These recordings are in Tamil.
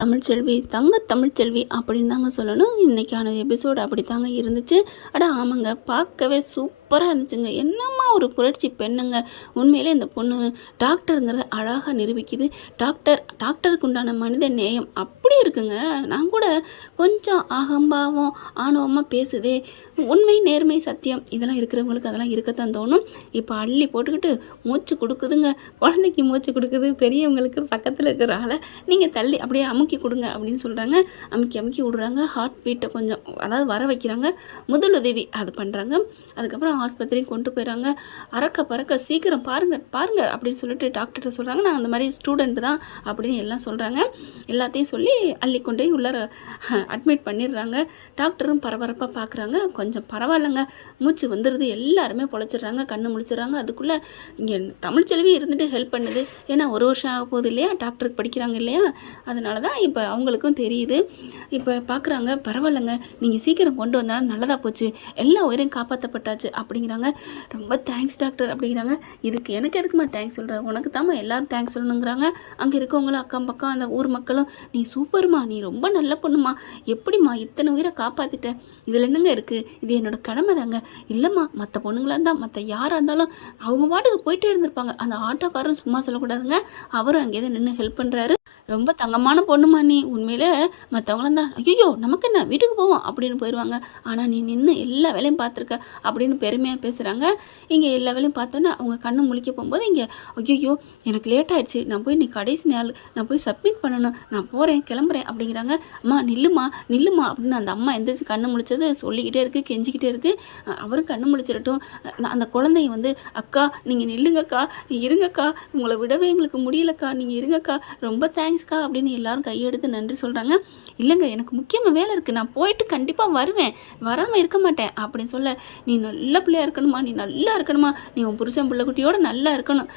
தமிழ்ச்செல்வி தமிழ்ச்செல்வி அப்படின்னு தாங்க சொல்லணும். இன்றைக்கான எபிசோடு அப்படி தாங்க இருந்துச்சு. ஆமாங்க, பார்க்கவே சூப்பராக இருந்துச்சுங்க. என்னம்மா ஒரு புரட்சி பெண்ணுங்க. உண்மையிலே இந்த பொண்ணு டாக்டருங்கிறத அழகாக நிரூபிக்குது. டாக்டருக்கு உண்டான மனித நேயம் அப்படி இருக்குங்க. நான் கூட கொஞ்சம் அகம்பாவம் ஆணவமாக பேசுதே, உண்மை நேர்மை சத்தியம் இதெல்லாம் இருக்கிறவங்களுக்கு அதெல்லாம் இருக்கத்தான் தோணும். இப்போ அள்ளி போட்டுக்கிட்டு மூச்சு கொடுக்குதுங்க. குழந்தைக்கு மூச்சு கொடுக்குது, பெரியவங்களுக்கு பக்கத்தில் இருக்கிற ஆளை நீங்கள் தள்ளி அப்படியே அமுக்கி கொடுங்க அப்படின்னு சொல்கிறாங்க. அமுக்கி விடுறாங்க. ஹார்ட் பீட்டை கொஞ்சம் அதாவது வர வைக்கிறாங்க. முதலுதவி அது பண்ணுறாங்க. அதுக்கப்புறம் ஆஸ்பத்திரிக்கு கொண்டு போயிடறாங்க. அறக்க பறக்க சீக்கிரம் பாருங்கள் அப்படின்னு சொல்லிட்டு டாக்டர்கிட்ட சொல்கிறாங்க. நான் அந்த மாதிரி ஸ்டூடெண்ட் தான் அப்படின்னு எல்லாம் சொல்கிறாங்க. எல்லாத்தையும் சொல்லி அள்ளி கொண்டு போய் உள்ளார அட்மிட் பண்ணிடுறாங்க. டாக்டரும் பரபரப்பாக பார்க்குறாங்க. கொஞ்சம் பரவாயில்லைங்க, மூச்சு வந்துடுது, எல்லாருமே பொழைச்சிடுறாங்க, கண்ணு முழிச்சிடுறாங்க. அதுக்குள்ளே இங்கே தமிழ்ச்செல்வி இருந்துட்டு ஹெல்ப் பண்ணுது. ஏன்னா ஒரு வருஷம் ஆக போகுது இல்லையா, டாக்டருக்கு படிக்கிறாங்க இல்லையா, அதனால தான் இப்போ அவங்களுக்கும் தெரியுது. இப்போ பார்க்குறாங்க, பரவாயில்லைங்க, நீங்கள் சீக்கிரம் கொண்டு வந்தாலும் நல்லதாக போச்சு, எல்லா உயிரையும் காப்பாற்றப்பட்டாச்சு அப்படிங்கிறாங்க. ரொம்ப தேங்க்ஸ் டாக்டர் அப்படிங்கிறாங்க. இதுக்கு எனக்கு எதுக்குமா தேங்க்ஸ் சொல்கிறேன், உனக்கு தாம்மா எல்லோரும் தேங்க்ஸ் சொல்லணுங்கிறாங்க. அங்கே இருக்கவங்களும் அக்கம் பக்கம் அந்த ஊர் மக்களும், நீ சூப்பர்மா, நீ ரொம்ப நல்ல பொண்ணுமா, எப்படிம்மா இத்தனை உயிரை காப்பாற்றிட்டேன், இதில் என்னங்க இருக்குது, இது என்னோட கடமை தாங்க. இல்லைம்மா, மற்ற பொண்ணுங்களாக இருந்தால் மற்ற யாராக இருந்தாலும் அவங்க பாட்டுக்கு போயிட்டே இருந்திருப்பாங்க. அந்த ஆட்டோக்காரரும் சும்மா சொல்லக்கூடாதுங்க, அவரும் அங்கேயே நின்று ஹெல்ப் பண்ணுறாரு. ரொம்ப தங்கமான பொண்ணுமா நீ, உண்மையிலே மற்றவங்களாம் தான் ஐயோ நமக்கு என்ன வீட்டுக்கு போவோம் அப்படின்னு போயிடுவாங்க. ஆனால் நீ நின்று எல்லா வேலையும் பார்த்துருக்க அப்படின்னு பெருமையாக பேசுகிறாங்க. இங்கே எல்லா வேலையும் பார்த்தோன்னே அவங்க கண்ணு முழிக்க போகும்போது இங்கே ஐயோ எனக்கு லேட் ஆகிடுச்சு, நான் போய் நீ கடைசி நாள் நான் போய் சப்மிட் பண்ணணும், நான் போகிறேன் கிளம்புறேன் அப்படிங்கிறாங்க. அம்மா நில்லுமா அப்படின்னு அந்த அம்மா எந்திரிச்சு கண்ணு முழிச்சது சொல்லிக்கிட்டே இருக்குது, கெஞ்சிக்கிட்டே இருக்குது. அவரும் கண்ணு முழிச்சிடட்டும். அந்த குழந்தைய வந்து அக்கா நீங்கள் நில்லுங்கக்கா, இருங்கக்கா, உங்களை விடவே எங்களுக்கு முடியலக்கா, நீங்கள் இருங்கக்கா, ரொம்ப தேங்க்ஸ்க்கா அப்படின்னு எல்லாரும் கையெடுத்து நன்றி சொல்கிறாங்க. இல்லைங்க, எனக்கு முக்கியமாக வேலை இருக்குது, நான் போயிட்டு கண்டிப்பாக வருவேன், வராமல் இருக்க மாட்டேன் அப்படின்னு சொல்ல, நீ நல்ல பிள்ளையாக இருக்கணுமா, நீ நல்லா இருக்கணுமா, நீ உன் புருஷன் பிள்ளைக்குட்டியோட நல்லா இருக்கணும்.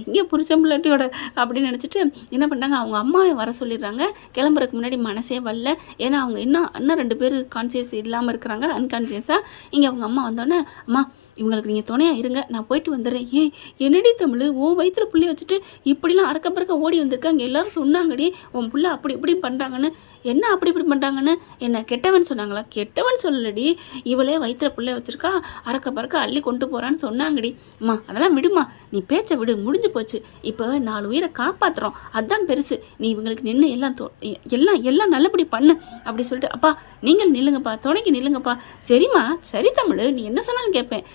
எங்கே புருஷன் பிள்ளைக்குட்டியோட அப்படின்னு நினச்சிட்டு என்ன பண்ணுறாங்க, அவங்க அம்மாவை வர சொல்லிடுறாங்க. கிளம்புறதுக்கு முன்னாடி மனசே வரல, ஏன்னா அவங்க இன்னும் 2 பேர் கான்சியஸ் இல்லாமல் இருக்கிறாங்க, அன்கான்சியஸாக. இங்கே அவங்க அம்மா வந்தோடனே, அம்மா இவங்களுக்கு நீங்கள் துணையாக இருங்க, நான் போயிட்டு வந்துடுறேன். என்னடி தமிழ், ஓ வயிற்றுல புள்ளி வச்சுட்டு இப்படிலாம் அறக்க பறக்க ஓடி வந்திருக்காங்க, எல்லாரும் சொன்னாங்கடி உன் புள்ள அப்படி இப்படி பண்ணுறாங்கன்னு. என்ன அப்படி இப்படி பண்ணுறாங்கன்னு, என்ன கெட்டவன் சொன்னாங்களா? கெட்டவன் சொல்லலடி, இவளே வயிற்றுல புள்ளை வச்சுருக்கா, அறக்க பறக்க அள்ளி கொண்டு போகிறான்னு சொன்னாங்கடி. அம்மா அதெல்லாம் விடுமா, நீ பேச்சை விடு, முடிஞ்சு போச்சு, இப்போ 4 உயிரை காப்பாற்றுறோம், அதுதான் பெருசு, நீ இவங்களுக்கு நின்று எல்லாம் நல்லபடி பண்ணு அப்படி சொல்லிட்டு, அப்பா நீங்கள் நில்லுங்கப்பா, துணைக்கு நில்லுங்கப்பா. சரிம்மா, சரி தமிழ், நீ என்ன சொன்னாலும் கேட்பேன்.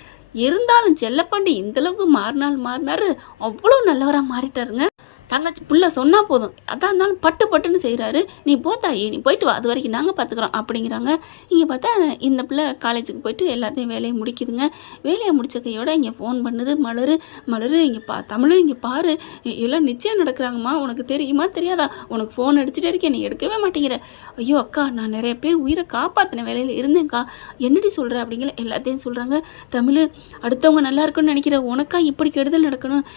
இருந்தாலும் செல்லப்பாண்டி இந்தளவுக்கு மாறினாரு, அவ்வளோ நல்லவராக மாறிட்டாருங்க. தங்கச்சி புள்ள சொன்னால் போதும், அதான் இருந்தாலும் பட்டுன்னு செய்கிறாரு. நீ போத்தாயி, நீ போயிட்டு வா, அது வரைக்கும் நாங்கள் பார்த்துக்குறோம் அப்படிங்கிறாங்க. இங்கே பார்த்தா இந்த பிள்ளை காலேஜுக்கு போயிட்டு எல்லாத்தையும் வேலையை முடிக்குதுங்க. வேலையை முடிச்ச கையோட இங்கே ஃபோன் பண்ணுது. மலரு இங்கே தமிழ் இங்கே பாரு, எல்லாம் நிச்சயம் நடக்கிறாங்கம்மா, உனக்கு தெரியுமா தெரியாதா, உனக்கு ஃபோன் அடிச்சுட்டே இருக்கேன், நீ எடுக்கவே மாட்டேங்கிற. ஐயோ அக்கா, நான் நிறைய பேர் உயிரை காப்பாற்றின வேலையில் இருந்தேன்க்கா, என்னடி சொல்கிற அப்படிங்கிற எல்லாத்தையும் சொல்கிறாங்க. தமிழ், அடுத்தவங்க நல்லா இருக்குன்னு நினைக்கிற உனக்கா இப்படி கெடுதல் நடக்கணும்,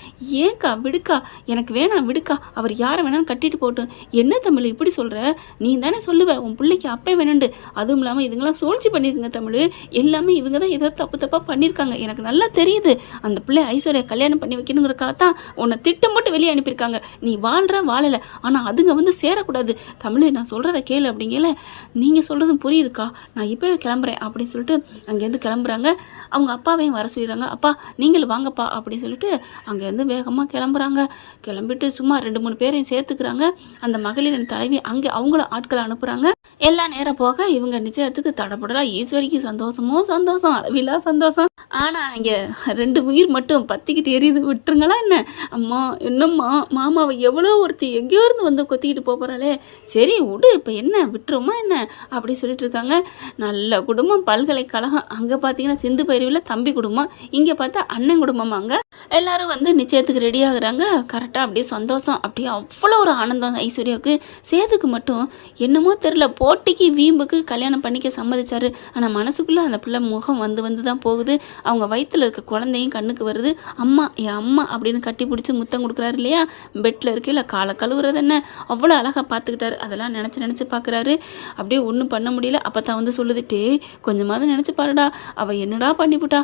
ஏன்க்கா விடுக்கா, எனக்கு வேணாம் விடுக்கா, அவர் யாரை வேணாலும் கட்டிட்டு போட்டோம். என்ன தமிழ் இப்படி சொல்கிற, நீ தானே சொல்லுவ உன் பிள்ளைக்கு அப்பே வேணுண்டு, அதுவும் இல்லாமல் இதுங்களாம் சூழ்ச்சி பண்ணியிருக்குங்க தமிழ், எல்லாமே இவங்க தான் ஏதோ தப்பாக பண்ணியிருக்காங்க, எனக்கு நல்லா தெரியுது. அந்த பிள்ளை ஐஸ்வர்யா கல்யாணம் பண்ணி வைக்கணுங்கிறக்காக தான் உன்னை திட்டம் போட்டு வெளியே அனுப்பியிருக்காங்க, நீ வாழலை, ஆனால் அதுங்க வந்து சேரக்கூடாது. தமிழ் நான் சொல்கிறத கேளு அப்படிங்கல, நீங்கள் சொல்கிறதும் புரியுதுக்கா, நான் இப்போவே கிளம்புறேன் அப்படின்னு சொல்லிட்டு அங்கேருந்து கிளம்புறாங்க. அவங்க அப்பாவையும் வர சொல்லிடுறாங்க. அப்பா நீங்கள் வாங்கப்பா அப்படின்னு சொல்லிட்டு அங்கேருந்து வேகமாக கிளம்பிட்டு சும்மா 2-3 பேரையும் சேர்த்துக்கிறாங்க. அந்த மகளிரின் தலைவி அங்கே அவங்கள ஆட்களை அனுப்புகிறாங்க. எல்லா நேரம் போக இவங்க நிச்சயத்துக்கு தடப்படலாம். ஈஸ்வரிக்கு சந்தோஷம், அளவில்லா சந்தோஷம். ஆனால் இங்கே 2 உயிர் மட்டும் பற்றிக்கிட்டு எரியுது, விட்டுருங்களா என்ன? அம்மா என்னம்மா, மாமாவை எவ்வளோ ஒருத்தி எங்கேயோ இருந்து வந்து கொத்திக்கிட்டு போகிறாளே, சரி விடு, இப்போ என்ன விட்டுருமா என்ன அப்படி சொல்லிட்டு இருக்காங்க. நல்ல குடும்பம், பல்கலைக்கழகம். அங்கே பார்த்தீங்கன்னா சிந்து பைரவியில் தம்பி குடும்பம், இங்கே பார்த்தா அண்ணன் குடும்பம். அங்கே எல்லாரும் வந்து நிச்சயத்துக்கு ரெடி ஆகுறாங்க. கரெக்டாக அப்படியே சந்தோஷம், அப்படியே அவ்வளோ ஒரு ஆனந்தம் ஐஸ்வர்யாவுக்கு. சேதுக்கு மட்டும் என்னமோ தெரில, போட்டிக்கு வீம்புக்கு கல்யாணம் பண்ணிக்க சம்மதிச்சாரு. ஆனால் மனசுக்குள்ளே அந்த பிள்ளை முகம் வந்து தான் போகுது. அவங்க வயிற்றில் இருக்க குழந்தையும் கண்ணுக்கு வருது. அம்மா என் அம்மா அப்படின்னு கட்டி பிடிச்சி முத்தம் கொடுக்குறாரு இல்லையா, பெட்டில் இருக்கையில் காலை கழுவுறது என்ன அவ்வளோ அழகாக பார்த்துக்கிட்டாரு. அதெல்லாம் நினச்சி பார்க்குறாரு. அப்படியே ஒன்றும் பண்ண முடியல. அப்போ தான் வந்து சொல்லுதுட்டே, கொஞ்சமாவது நினச்சி பாருடா, அவள் என்னடா பண்ணிவிட்டா,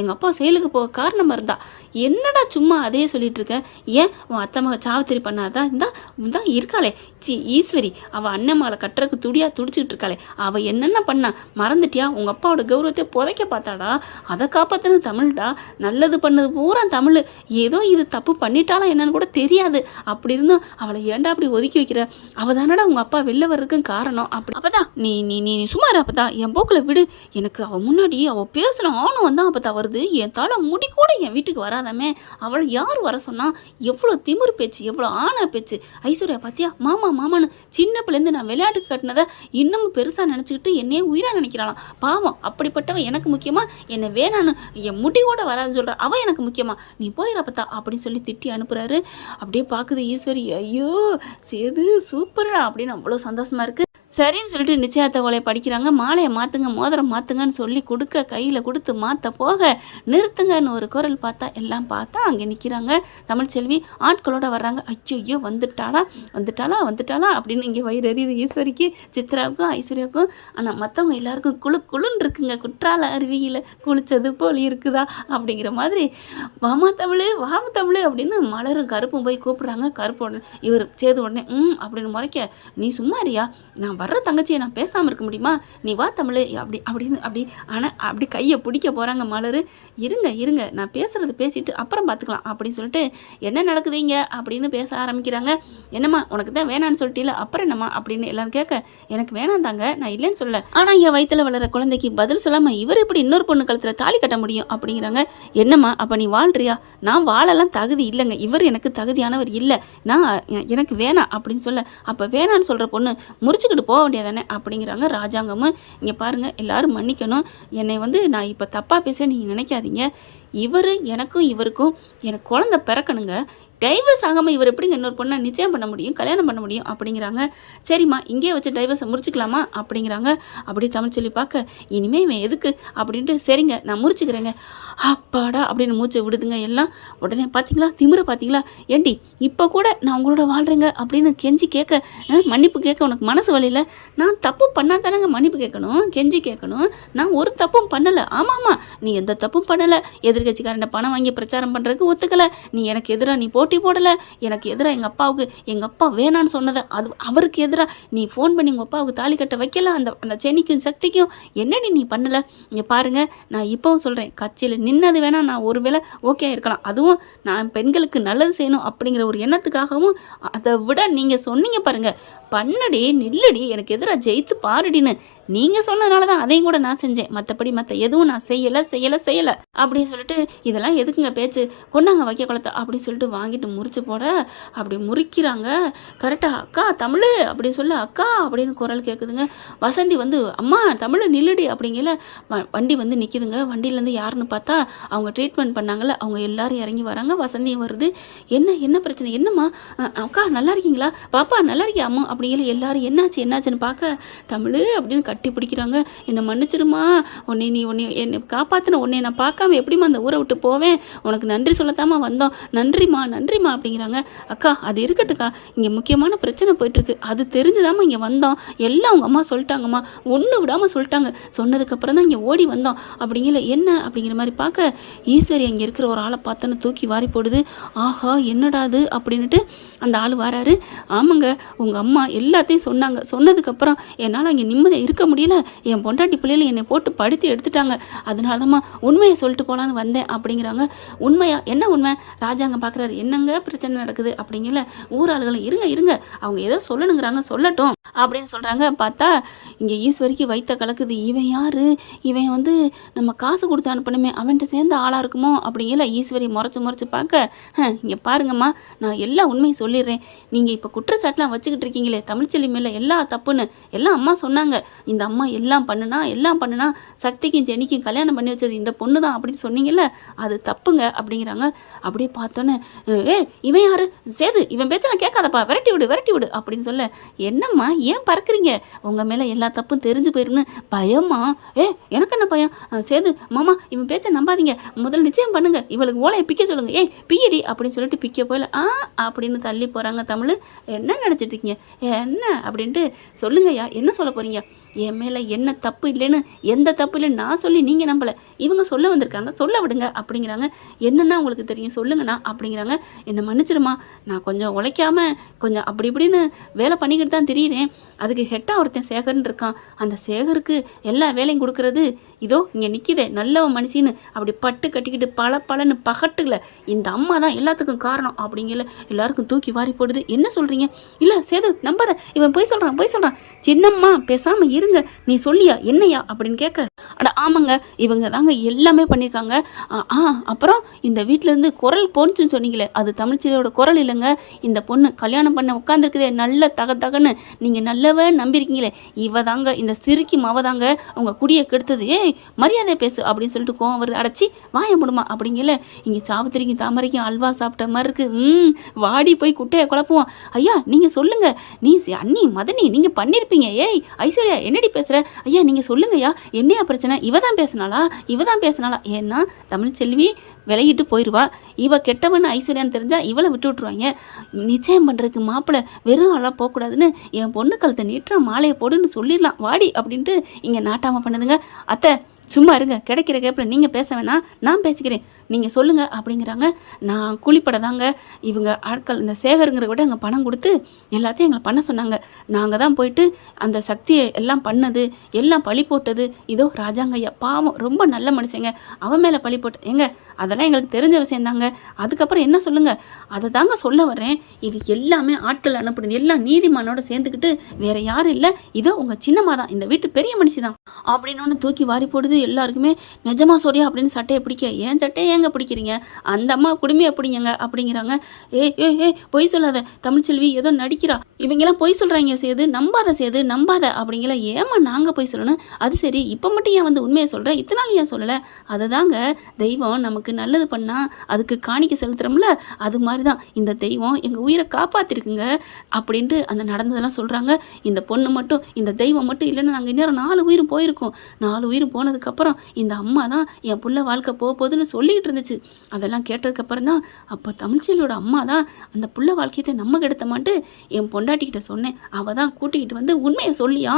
எங்கள் அப்பா செயலுக்கு போக காரணமாக இருந்தா, என்னடா சும்மா அதையே சொல்லிட்டு இருக்க, ஏன் உன் அத்தை மக சாவத்திரி பண்ணாதா, இந்தா இருக்காளே ஈஸ்வரி, அவள் அண்ணன் மகளை கட்டுறதுக்கு துடிச்சிக்கிட்டு இருக்காளே, அவள் என்னென்ன பண்ணா மறந்துட்டியா, உங்கள் அப்பாவோட கௌரவத்தை புதைக்க பார்த்தாடா, அதை காப்பாற்றினது தமிழ்டா, நல்லது பண்ணது பூரா தமிழ், ஏதோ இது தப்பு பண்ணிட்டாலா என்னன்னு கூட தெரியாது, அப்படி இருந்தும் அவளை ஏன்டா அப்படி ஒதுக்கி வைக்கிற, அவள் தானடா உங்கள் அப்பா வெளில வர்றதுக்கும் காரணம், அப்படி அப்பதான் நீ நீ நீ சும்மா அப்பதான் என் போக்கில் விடு, எனக்கு அவள் முன்னாடி அவள் பேசுகிற ஆணவம் தான் அப்போ வருது, என் தலை முடி கூட என் வீட்டுக்கு வராதாமே, அவளை யார் வர சொன்னா, எவ்வளோ திமிரு பேச்சு, எவ்வளோ ஆணை பேச்சு, ஐஸ்வர்யா பார்த்தியா மாமா மாமான்னு சின்ன பிள்ளைந்து நான் விளையாட்டுக்கு கட்டினதை இன்னமும் பெருசாக நினச்சிக்கிட்டு என்னையே உயிராக நினைக்கிறாளாம், பாவம் அப்படிப்பட்டவன் எனக்கு முக்கியமா, என்னை வேணான்னு என் முடி கூட வராதுன்னு சொல்கிற அவன் எனக்கு முக்கியமா, நீ போயிடப்பத்தா அப்படின்னு சொல்லி திட்டி அனுப்புகிறாரு. அப்படியே பார்க்குது ஈஸ்வரி, ஐயோ சேது சூப்பரா அப்படின்னு அவ்வளோ சந்தோஷமா இருக்குது. சரின்னு சொல்லிட்டு நிச்சயத்தை ஓலையை படிக்கிறாங்க. மாலையை மாற்றுங்க மோதிரம் மாற்றுங்கன்னு சொல்லி கொடுக்க, கையில் கொடுத்து மாற்ற போக நிறுத்துங்கன்னு ஒரு குரல் எல்லாம் பார்த்தா அங்கே நிற்கிறாங்க தமிழ்ச்செல்வி ஆட்களோட வர்றாங்க. ஐயோ வந்துட்டாளா அப்படின்னு இங்கே வயிறு எறியுது ஈஸ்வரிக்கு, சித்ராவுக்கும் ஐஸ்வர்யாவுக்கும். ஆனால் மற்றவங்க எல்லாருக்கும் குளுன்னு இருக்குங்க, குற்றால அருவியில் குளித்தது போல் இருக்குதா அப்படிங்கிற மாதிரி. வாமா தமிழ் அப்படின்னு மலரும் கருப்பும் போய் கூப்பிட்றாங்க. கருப்பு உடனே இவர் சேது உடனே அப்படின்னு முறைக்க, நீ சும்மா இருயா, நான் வர்ற தங்கச்சியை நான் பேசாமல் இருக்க முடியுமா, நீ வா தமிழ் அப்படின்னு ஆனால் அப்படி கையை பிடிக்க போகிறாங்க மலர். இருங்க நான் பேசுகிறது பேசிட்டு அப்புறம் பார்த்துக்கலாம் அப்படின்னு சொல்லிட்டு, என்ன நடக்குதுங்க அப்படின்னு பேச ஆரம்பிக்கிறாங்க. என்னம்மா உனக்கு தான் வேணான்னு சொல்லிட்டீல, அப்புறம் என்னம்மா அப்படின்னு எல்லாரும் கேட்க, எனக்கு வேணாம் தாங்க, நான் இல்லைன்னு சொல்லலை, ஆனால் என் வயிற்றில் வளர குழந்தைக்கு பதில் சொல்லாமல் இவர் எப்படி இன்னொரு பொண்ணு கழுத்தில் தாலி கட்ட முடியும் அப்படிங்கிறாங்க. என்னம்மா அப்போ நீ வாழ்றியா, நான் வாழலாம் தகுதி இல்லைங்க, இவர் எனக்கு தகுதியானவர் இல்லை, நான் எனக்கு வேணாம் அப்படின்னு சொல்ல, அப்போ வேணான்னு சொல்கிற பொண்ணு முறிச்சுக்கிட்டு போக வேண்டியதானே அப்படிங்கிறாங்க ராஜாங்கமும். இங்கே பாருங்கள் எல்லாரும் மன்னிக்கணும், என்னை வந்து நான் இப்போ தப்பாக பேச நீங்கள் நினைக்காதீங்க, எனக்கும் இவருக்கும் எனக்கு குழந்தை பிறக்கணுங்க, டைவர்ஸ் ஆகாமல் இவர் எப்படிங்க இன்னொரு பொண்ணை நிச்சயம் பண்ண முடியும், கல்யாணம் பண்ண முடியும் அப்படிங்கிறாங்க. சரிம்மா இங்கே வச்சு டைவர்ஸை முடிச்சுக்கலாமா அப்படிங்கிறாங்க. அப்படி தமிழ்ச்செல்வி பார்க்க, இனிமேல் இவன் எதுக்கு அப்படின்ட்டு, சரிங்க நான் முடிச்சுக்கிறேங்க, அப்பாடா அப்படின்னு மூச்சை விடுதுங்க எல்லாம். உடனே பார்த்தீங்களா திமிரை பார்த்தீங்களா, ஏண்டி இப்போ கூட நான் உங்களோட வாழ்கிறேங்க அப்படின்னு கெஞ்சி கேட்க, மன்னிப்பு கேட்க உனக்கு மனசு வழியில், நான் தப்பு பண்ணால் தானேங்க மன்னிப்பு கேட்கணும், கெஞ்சி கேட்கணும், நான் ஒரு தப்பும் பண்ணலை, ஆமாம்மா நீ எந்த தப்பும் பண்ணலை, எதிர்கட்சிக்காரன் பணம் வாங்கி பிரச்சாரம் பண்ணுறதுக்கு ஒத்துக்கலை, நீ எனக்கு எதிராக நீ போட்டி போடலை, எனக்கு எதிராக எங்கள் அப்பா வேணான்னு சொன்னதை அது அவருக்கு எதிராக நீ ஃபோன் பண்ணி உங்கள் அப்பாவுக்கு தாலி கட்ட வைக்கல, அந்த சென்னிக்கும் சக்திக்கும் என்னடி நீ பண்ணலை, இங்கே பாருங்கள் நான் இப்போவும் சொல்கிறேன், கட்சியில் நின்னது வேணால் நான் ஒரு வேளை ஓகே இருக்கலாம், அதுவும் நான் பெண்களுக்கு நல்லது செய்யணும் அப்படிங்கிற ஒரு எண்ணத்துக்காகவும், அதை விட நீங்கள் சொன்னீங்க பாருங்கள், பண்ணடி நில்லடி எனக்கு எதிராக ஜெயித்து பாருடின்னு நீங்கள் சொன்னதுனால தான் அதையும் கூட நான் செஞ்சேன், மற்றபடி மற்ற எதுவும் நான் செய்யலை அப்படின்னு சொல்லிட்டு, இதெல்லாம் எதுக்குங்க பேச்சு, கொண்டாங்க வைக்க குளத்தை அப்படின்னு சொல்லிட்டு வாங்கிட்டு முறிச்சு போட, அப்படி முறிக்கிறாங்க. கரெக்டாக அக்கா தமிழ் அப்படின்னு சொல்ல, அக்கா அப்படின்னு குரல் கேட்குதுங்க. வசந்தி வந்து அம்மா தமிழ் நில்லுடி அப்படிங்கல வண்டி வந்து நிற்கிதுங்க. வண்டியிலேருந்து யாருன்னு பார்த்தா அவங்க ட்ரீட்மெண்ட் பண்ணாங்கல்ல அவங்க எல்லாரும் இறங்கி வராங்க. வசந்தியும் வருது. என்ன பிரச்சனை, என்னம்மா அக்கா நல்லா இருக்கீங்களா, பாப்பா நல்லா இருக்கியா அம்மா அப்படிங்கிற எல்லாரும் என்னாச்சுன்னு பார்க்க, தமிழ் அப்படின்னு கட்டி பிடிக்கிறாங்க. என்னை மன்னிச்சிருமா, என்னை காப்பாற்றின உன்னை நான் பார்க்காம எப்படிமா அந்த ஊரை விட்டு போவேன், உனக்கு நன்றி சொல்லத்தாமா வந்தோம், நன்றிம்மா அப்படிங்கிறாங்க. அக்கா அது இருக்கட்டுக்கா, இங்கே முக்கியமான பிரச்சனை போயிட்டுருக்கு, அது தெரிஞ்சுதாம்மா இங்கே வந்தோம், எல்லாம் அவங்க அம்மா சொல்லிட்டாங்கம்மா, ஒன்று விடாமல் சொல்லிட்டாங்க, சொன்னதுக்கப்புறம் தான் இங்கே ஓடி வந்தோம் அப்படிங்கிற என்ன அப்படிங்கிற மாதிரி பார்க்க, ஈஸ்வரி அங்கே இருக்கிற ஒரு ஆளை பார்த்தோன்னு தூக்கி வாரி போடுது. ஆஹா என்னடாது அப்படின்ட்டு அந்த ஆள் வராரு. ஆமாங்க உங்கள் அம்மா எல்லாத்தையும் சொன்னதுக்கப்புறம் என்னால் அங்கே நிம்மதியாக இருக்க முடியல, என் பொண்டாட்டி பிள்ளைகள் என்னை போட்டு படுத்தி எடுத்துட்டாங்க, அதனால தான்மா உண்மையை சொல்லிட்டு போகலான்னு வந்தேன் அப்படிங்கிறாங்க. உண்மையா, என்ன உண்மை, ராஜாங்க பார்க்குறாரு, என்னங்க பிரச்சனை நடக்குது அப்படிங்கல. ஊராளுகளும் இருங்க அவங்க ஏதோ சொல்லணுங்கிறாங்க, சொல்லட்டும் அப்படின்னு சொல்கிறாங்க. பார்த்தா இங்கே ஈஸ்வரிக்கு வைத்த கலக்குது. இவன் யார், இவன் வந்து நம்ம காசு கொடுத்து அனுப்பணுமே, அவன்கிட்ட சேர்ந்த ஆளாக இருக்குமோ அப்படிங்கல. ஈஸ்வரி முறைச்சு பார்க்க, இங்கே பாருங்கம்மா நான் எல்லா உண்மையும் சொல்லிடுறேன், நீங்கள் இப்போ குற்றச்சாட்டுலாம் வச்சுக்கிட்டு இருக்கீங்களே தமிழ்ச்செல்வி மேலே எல்லா தப்புன்னு, எல்லாம் அம்மா சொன்னாங்க, இந்த அம்மா எல்லாம் பண்ணுனா சக்திக்கும் ஜெனிக்கும் கல்யாணம் பண்ணி வச்சது இந்த பொண்ணு தான் அப்படின்னு சொன்னீங்கல்ல, அது தப்புங்க அப்படிங்கிறாங்க. அப்படியே பார்த்தோன்னே, இவன் யாரு சேது, இவன் பேச்செல்லாம் கேட்காதப்பா, விரட்டி விடு அப்படின்னு சொல்ல, என்னம்மா ஏன் பறக்குறீங்க? உங்கள் மேலே எல்லா தப்பும் தெரிஞ்சு போயிரும்னு பயமா? எனக்கு என்ன பயம்? சேது மாமா இவன் பேச்சை நம்பாதீங்க, முதல்ல நிச்சயம் பண்ணுங்க, இவளுக்கு ஓலையை பிக்க சொல்லுங்க, பியடி அப்படின்னு சொல்லிட்டு பிக்க போயில அப்படின்னு தள்ளி போகிறாங்க. தமிழ் என்ன நினச்சிட்டு இருக்கீங்க? என்ன அப்படின்ட்டு சொல்லுங்கய்யா, என்ன சொல்ல போகிறீங்க? என் மேலே என்ன தப்பு இல்லைன்னு, எந்த தப்பு இல்லைன்னு நான் சொல்லி நீங்கள் நம்பலை, இவங்க சொல்ல வந்திருக்காங்க, சொல்ல விடுங்க அப்படிங்கிறாங்க. என்னென்னா உங்களுக்கு தெரியும் சொல்லுங்கண்ணா அப்படிங்கிறாங்க. என்னை மன்னிச்சிடுமா, நான் கொஞ்சம் உழைக்காமல் கொஞ்சம் அப்படி இப்படின்னு வேலை பண்ணிக்கிட்டு தான் திரியிறேன். அதுக்கு ஹெட்டாக ஒருத்தன் சேகர்னு இருக்கான், அந்த சேகருக்கு எல்லா வேலையும் கொடுக்குறது இதோ இங்கே நிற்கிதே நல்லவ மனுஷின்னு அப்படி பட்டு கட்டிக்கிட்டு பலன்னு பகட்டுல இந்த அம்மா தான் எல்லாத்துக்கும் காரணம் அப்படிங்கல எல்லாருக்கும் தூக்கி வாரி போடுது. என்ன சொல்கிறீங்க? இல்லை சேது நம்பாத, இவன் போய் சொல்கிறான். சின்னம்மா பேசாமல் இருங்க, நீ சொல்லியா என்னையா அப்படின்னு கேட்க, அட ஆமாங்க இவங்க தாங்க எல்லாமே பண்ணியிருக்காங்க. அப்புறம் இந்த வீட்டிலேருந்து குரல் போணுச்சுன்னு சொன்னீங்களே, அது தமிழ்ச்சியோட குரல் இல்லைங்க, இந்த பொண்ணு கல்யாணம் பண்ண உட்காந்துருக்குதே நல்ல தகன்னு நீங்கள் நல்லவ நம்பியிருக்கீங்களே, இவ தாங்க இந்த சிறுக்கி மாவ தாங்க உங்கள் குடியை கெடுத்தது. மரியாதை பேசு அப்படின்னு சொல்லிட்டு கோவம் வருது. அடைச்சி வாய முடுமா அப்படிங்கல, இங்கே சாவித்திரிக்கு தாமரைக்கும் அல்வா சாப்பிட்ட மாதிரி இருக்கு. வாடி போய் குட்டையை குழப்புவோம். ஐயா நீங்கள் சொல்லுங்கள், நீ அண்ணி மதனி நீங்கள் பண்ணியிருப்பீங்க. ஐஸ்வர்யா என்னடி பேசுகிற? ஐயா நீங்கள் சொல்லுங்கய்யா, என்னையா பிரச்சனை? இவ தான் பேசினாளா? ஏன்னா தமிழ்ச்செல்வி விலகிட்டு போயிடுவா, இவ கெட்டவன்னு ஐஸ்வர்யான்னு தெரிஞ்சா இவளை விட்டு விட்டுருவாங்க. நிச்சயம் பண்ணுறதுக்கு மாப்பிள்ளை வெறும் ஆளாக போகக்கூடாதுன்னு என் பொண்ணு கழுத்தை நீட்டுற மாலையை போடுன்னு சொல்லிடலாம் வாடி அப்படின்ட்டு இங்கே நாட்டாமல் பண்ணுதுங்க. அத்தை சும்மா இருங்க, கிடைக்கிற கேப்பில் நீங்கள் பேச வேணாம், நான் பேசிக்கிறேன், நீங்கள் சொல்லுங்கள் அப்படிங்கிறாங்க. நான் கூலிப்பட தாங்க இவங்க ஆட்கள் இந்த சேகருங்கிற விட அங்கே பணம் கொடுத்து எல்லாத்தையும் எங்களை பண்ண சொன்னாங்க. நாங்கள் தான் போயிட்டு அந்த சக்தியை எல்லாம் பண்ணது, எல்லாம் பழி போட்டது. இதோ ராஜாங்கய்யா பாவம் ரொம்ப நல்ல மனுஷங்க, அவன் மேலே பழி போட்டு அதெல்லாம் எங்களுக்கு தெரிஞ்ச விஷயந்தாங்க. அதுக்கப்புறம் என்ன சொல்லுங்கள்? அதை தாங்க சொல்ல வரேன். இது எல்லாமே ஆட்கள் அனுப்புறது எல்லாம் நீதிமானோட சேர்ந்துக்கிட்டு வேற யாரும் இல்லை, இதோ உங்கள் சின்னம்மா தான், இந்த வீட்டு பெரிய மனுஷி தான் அப்படின்னு ஒன்று தூக்கி வாரி போடுது. எல்லாருக்குமே நிஜமா சொல்லியா அப்படின்னு சட்டையை பிடிக்க, ஏன் சட்டையை ஏங்க பிடிக்கிறீங்க? அந்த அம்மா குடுமையை பிடிங்க அப்படிங்கிறாங்க. பொய் சொல்லாத தமிழ்ச்செல்வி, ஏதோ நடிக்கிறா, இவங்கெல்லாம் பொய் சொல்கிறாங்க சேது, நம்பாத அப்படிங்கிற. ஏமா நாங்கள் பொய் சொல்லணும்? அது சரி, இப்போ மட்டும் ஏன் வந்து உண்மையை சொல்கிறேன், இத்தனை நாள் ஏன் சொல்லலை? அதுதாங்க தெய்வம் நமக்கு நல்லது பண்ணால் அதுக்கு காணிக்க செலுத்துகிறோம்ல, அது மாதிரி தான் இந்த தெய்வம் எங்கள் உயிரை காப்பாற்றிருக்குங்க அப்படின்ட்டு அந்த நடந்ததெல்லாம் சொல்கிறாங்க. இந்த பொண்ணு மட்டும், இந்த தெய்வம் மட்டும் இல்லைன்னா நாங்கள் இன்னும் 4 உயிரும் போயிருக்கோம். 4 உயிரும் போனதுக்கப்புறம் இந்த அம்மா தான் என் புள்ள வாழ்க்கை போகுதுன்னு சொல்லிக்கிட்டு இருந்துச்சு. அதெல்லாம் கேட்டதுக்கப்புறம் தான் அப்போ தமிழ்ச்செல்வியோட அம்மா தான் அந்த புள்ள வாழ்க்கையத்தை நம்ம கெடுத்த மாட்டு என் பொண்டாட்டிக்கிட்ட சொன்னேன். அவள் தான் கூட்டிக்கிட்டு வந்து உண்மையை சொல்லியா,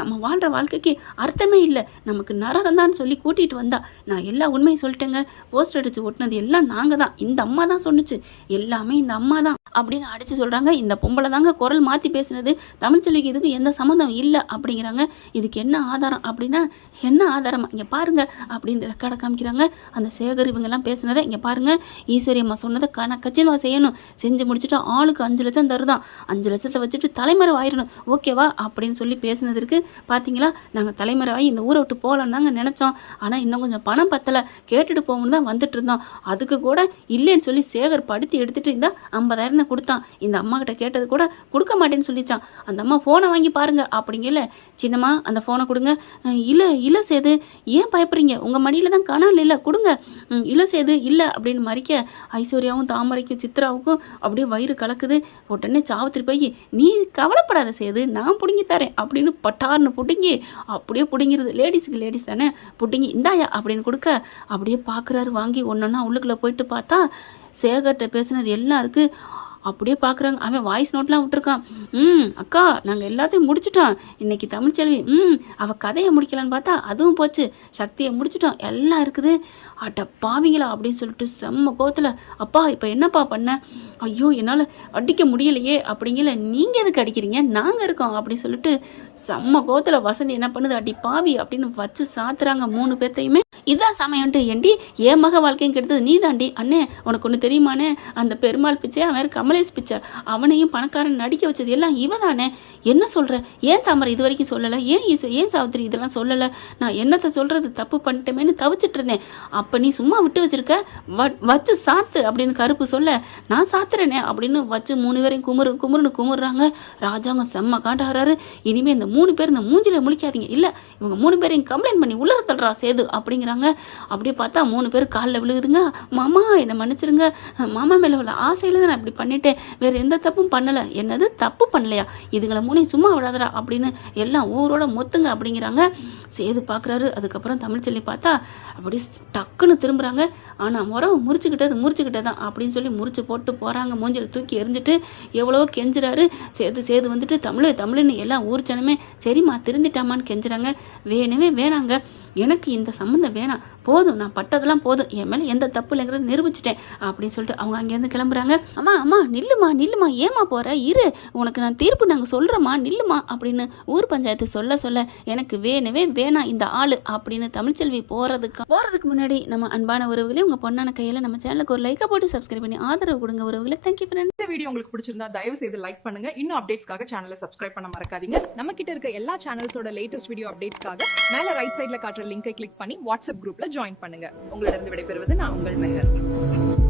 நம்ம வாழ்கிற வாழ்க்கைக்கு அர்த்தமே இல்லை, நமக்கு நரகம்தான்னு சொல்லி கூட்டிகிட்டு வந்தா. நான் எல்லா உண்மையும் சொல்லிட்டேங்க, போஸ்டர் அடித்து ஒட்டினது எல்லாம் நாங்கள் தான், இந்த அம்மா தான் சொன்னிச்சு, எல்லாமே இந்த அம்மா தான் அப்படின்னு அடித்து சொல்கிறாங்க. இந்த பொம்பளை தாங்க குரல் மாற்றி பேசினது, தமிழ்ச்செல்விக்கு இதுக்கு எந்த சம்மந்தம் இல்லை அப்படிங்கிறாங்க. இதுக்கு என்ன ஆதாரம் அப்படின்னா, என்ன ஆதாரமா இங்கே பாருங்கள் அப்படின்னு ரெக்கார்டை காமிக்கிறாங்க. அந்த சேகர் இவங்கெல்லாம் பேசினதை இங்கே பாருங்கள், ஈஸ்வரியம்மா சொன்னதை கச்சிதமாக செய்யணும், செஞ்சு முடிச்சுட்டு ஆளுக்கு 5 லட்சம் தருதான், 5 லட்சத்தை வச்சுட்டு தலைமறை ஆயிடணும், ஓகேவா அப்படின்னு சொல்லி பேசினதுக்கு பார்த்தீங்களா, நாங்கள் தலைமறை ஆகி இந்த ஊரை விட்டு போகலான்னு தாங்க நினச்சோம், ஆனால் இன்னும் கொஞ்சம் பணம் பத்தலை, கேட்டுட்டு போகணுன்னு தான் வந்துட்டு இருந்தோம், அதுக்கு கூட இல்லைன்னு சொல்லி சேகர் படுத்தி எடுத்துகிட்டு இருந்தால் 50,000 கொடுத்தான். இந்த அம்மா கிட்ட கேட்டது கூட கொடுக்க மாட்டேன்னு சொல்லிச்சான். அந்த அம்மா ஃபோனை வாங்கி பாருங்க அப்படிங்கல. சின்னம்மா அந்த ஃபோனை கொடுங்க. இல்லை சேது ஏன் பயப்படுறீங்க, உங்கள் மடியில் தான் காணாமல் இல்லை, கொடுங்க. இல்லை சேது இல்லை அப்படின்னு மறிக்க ஐஸ்வர்யாவும் தாமரைக்கும் சித்ராவுக்கும் அப்படியே வயிறு கலக்குது. உடனே சாவித்திரி போய் நீ கவலைப்படாத சேது, நான் பிடுங்கி தரேன் அப்படின்னு பட்டார்னு பிடுங்கி அப்படியே பிடுங்கிறது. லேடிஸ் தானே, பிடுங்கி இந்தாயா அப்படின்னு கொடுக்க அப்படியே பார்க்குறாரு வாங்கி ஒன்றொன்னா உள்ளுக்குள்ளே போயிட்டு பார்த்தா சேகர்கிட்ட பேசுனது எல்லாம் இருக்குது. அப்படியே பார்க்குறாங்க. அவன் வாய்ஸ் நோட்லாம் விட்டுருக்கான். அக்கா நாங்கள் எல்லாத்தையும் முடிச்சிட்டோம், இன்னைக்கு தமிழ்ச்செல்வி அவள் கதையை முடிக்கலான்னு பார்த்தா அதுவும் போச்சு, சக்தியை முடிச்சிட்டோம், எல்லாம் இருக்குது. அட்ட பாவிங்களா அப்படின்னு சொல்லிட்டு செம்ம கோவத்தில், அப்பா இப்போ என்னப்பா பண்ண? ஐயோ என்னால் அடிக்க முடியலையே அப்படிங்கல. நீங்கள் எதுக்கு அடிக்கிறீங்க, நாங்கள் இருக்கோம் அப்படின்னு சொல்லிட்டு செம்ம கோவத்தில் வசந்தி என்ன பண்ணுது, அடி பாவி அப்படின்னு வச்சு சாத்துறாங்க 3 பேர்த்தையுமே. இதான் சமயம்ட்டு, ஏண்டி என் மக வாழ்க்கையும் கெடுத்தது நீ தாண்டி, அண்ணே உனக்கு ஒன்று தெரியுமானே, அந்த பெருமாள் பிச்சை அவன் கமலேஷ் பிச்சை அவனையும் பணக்காரன் நடிக்க வச்சது எல்லாம் இவ தானே, என்ன சொல்கிற? ஏன் தாமரை இது வரைக்கும் சொல்லலை, ஏன் சாவித்திரி இதெல்லாம் சொல்லலை? நான் என்னத்தை சொல்கிறது, தப்பு பண்ணிட்டேமேன்னு தவிச்சிட்டு இருந்தேன், அப்போ நீ சும்மா விட்டு வச்சிருக்க, வச்சு சாத்து அப்படின்னு கருப்பு சொல்ல, நான் சாத்துறேனே அப்படின்னு வச்சு 3 பேரையும் குமுறுறாங்க. ராஜாங்க செம்ம காண்டாகிறாரு. இனிமேல் இந்த 3 பேர் இந்த மூஞ்சில முழிக்காதீங்க, இல்லை இவங்க 3 பேரையும் கம்ப்ளைண்ட் பண்ணி உள்ள தள்ளுறா சேது அப்படிங்கிறாங்க. அப்படியே பார்த்தா 3 பேர் காலில் விழுகுதுங்க. மாமா என்னை மன்னிச்சிருங்க, மாமா மேலே உள்ள ஆசையில் தான் நான் இப்படி பண்ணிட்டேன் பண்ணிட்டேன், வேறு எந்த தப்பும் பண்ணலை. என்னது தப்பு பண்ணலையா? இதுங்களை மூணையும் சும்மா விடாதடா அப்படின்னு எல்லாம் ஊரோட மொத்துங்க அப்படிங்கிறாங்க. சேது பார்க்குறாரு. அதுக்கப்புறம் தமிழ்ச்செல்வி பார்த்தா அப்படி டக்குன்னு திரும்புகிறாங்க. ஆனால் முறவை முறிச்சுக்கிட்டே தான் அப்படின்னு சொல்லி முறிச்சு போட்டு போகிறாங்க. மூஞ்சில் தூக்கி எரிஞ்சிட்டு எவ்வளவோ கெஞ்சுறாரு. சேது வந்துட்டு தமிழ்னு எல்லாம் ஊர் ஜனமே சரிம்மா திருந்திட்டாமான்னு கெஞ்சுறாங்க. வேணவே வேணாங்க, எனக்கு இந்த சம்மந்தம் வேணாம், போதும், நான் பட்டதெல்லாம் போதும், என் மேலே எந்த தப்பு இல்லைங்கிறத நிரூபிச்சிட்டேன் அப்படின்னு சொல்லிட்டு அவங்க அங்கேருந்து கிளம்புறாங்க. அம்மா நில்லுமா ஏமா போகிற, இரு, உனக்கு நான் தீர்ப்பு நாங்கள் சொல்கிறோம்மா, நில்லுமா அப்படின்னு ஊர் பஞ்சாயத்து சொல்ல எனக்கு வேணவே வேணாம் இந்த ஆள் அப்படின்னு தமிழ்ச்செல்வி போகிறதுக்கு முன்னாடி நம்ம அன்பான உறவுகளே, உங்கள் பொண்ணான கையில் நம்ம சேனலுக்கு ஒரு லைக்கை போட்டு சப்ஸ்கிரைப் பண்ணி ஆதரவு கொடுங்க உறவுகளே. Thank you friend. இந்த வீடியோ உங்களுக்கு பிடிச்சிருந்தா தயவு செய்து லைக் பண்ணுங்க. இன்னும் அப்டேட்ஸ்க்காக சேனலை சப்ஸ்கிரைப் பண்ண மறக்காதீங்க. நம்ம கிட்ட இருக்க எல்லா சேனல்ஸோட லேட்டஸ்ட் வீடியோ அப்டேட்ஸ்க்காக மேல ரைட் சைடுல காட்டுற லிங்கை கிளிக் பண்ணி வாட்ஸ்அப் குரூப்ல ஜாயின் பண்ணுங்க. உங்களிடம் விடைபெறுவது நான் உங்கள் மெஹர்.